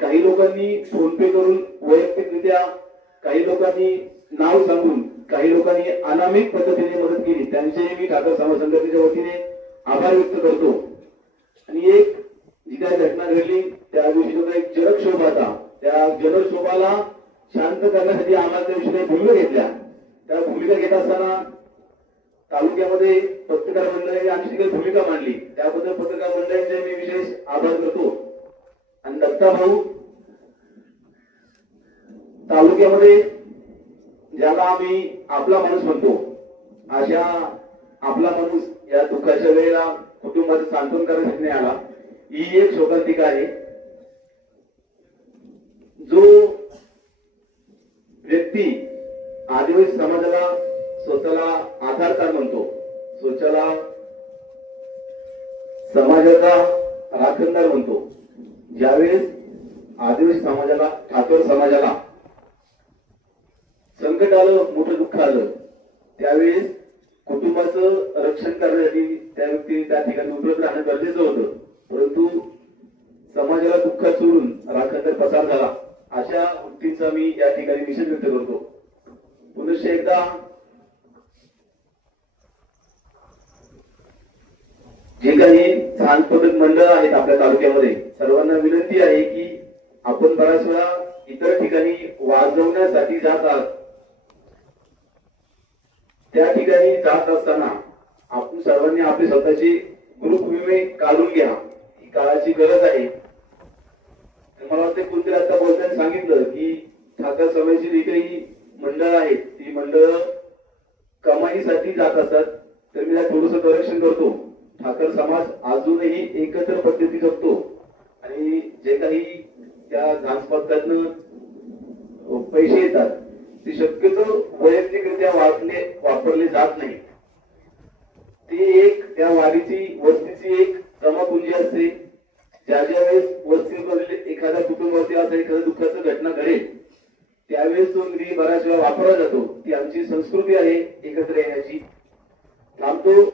काही लोकांनी फोन पे करून वैयक्तिकरित्या काही लोकांनी नाव सांगून काही लोकांनी अनामिक पद्धतीने मदत केली. त्यांचे मी ठाकर समाज संघटनेच्या वतीने आभार व्यक्त करतो. आणि एक जी काही घटना घडली त्या दिवशी एक काही जनक शोभा होता. त्या जनक शोभाला शांत करण्यासाठी आम्हाला त्या दिवशी भूमिका घेतल्या. त्या भूमिका घेत असताना तालुक्यामध्ये पत्रकार मंडळाने आमची काही भूमिका मांडली. त्याबद्दल पत्रकार मंडळाचे मी विशेष आभार करतो. आणि दत्ता भाऊ तालुक्यामध्ये ज्याला आम्ही आपला माणूस म्हणतो अशा आपला माणूस या दुःखाच्या वेळेला कुटुंबाचं सांत्वन करण्यासाठी नाही आला. ही एक शोकांतिका आहे. जो व्यक्ती आदिवासी समाजाला स्वतःला आधारकार म्हणतो स्वतःला समाजाचा राखणदार म्हणतो. ज्यावेळेस आदिवासी समाजाला ठाकर समाजाला संकट आलं मोठं दुःख आलं. त्यावेळेस कुटुंबाचं रक्षण करण्यासाठी त्या व्यक्तीने त्या ठिकाणी उपलब्ध राहणं गरजेचं होतं. परंतु समाजाला दुःख सोडून राखणदार पसार झाला. अशा वृत्तीचा मी या ठिकाणी निषेध व्यक्त करतो. पुनश्च एकदा जे काही छान पद्धत मंडळ आहेत आपल्या तालुक्यामध्ये सर्वांना विनंती आहे की आपण बऱ्याच वेळा इतर ठिकाणी वाजवण्यासाठी जातात त्या ठिकाणी जात असताना आपण सर्वांनी आपले स्वतःचे ग्रुप विमे काढून घ्या. ही काळाची गरज आहे. मला वाटतं कोणतरी आता बोलताना सांगितलं की ठाकर समाजाची जी काही मंडळ आहेत ती मंडळ कमाईसाठी जात असतात. तर मी थोडस करेक्शन करतो. ठाकर समाज अजूनही एकत्र पद्धती जगतो आणि जे काही त्या घासपातातनं पैसे येतात ते शक्यतो त्या वारीने वापरली जात नाही. ती एक त्या वारीची वस्तीची एक जमापुंजी असते. ज्या ज्या वेळेस वस्तीमधील एखाद्या कुटुंबावरती असं एखाद्या दुःखाचं घटना घडेल त्यावेळेस तो निधी बऱ्याच वेळा वापरला जातो. ती आमची संस्कृती आहे एकत्र येण्याची. थांबतो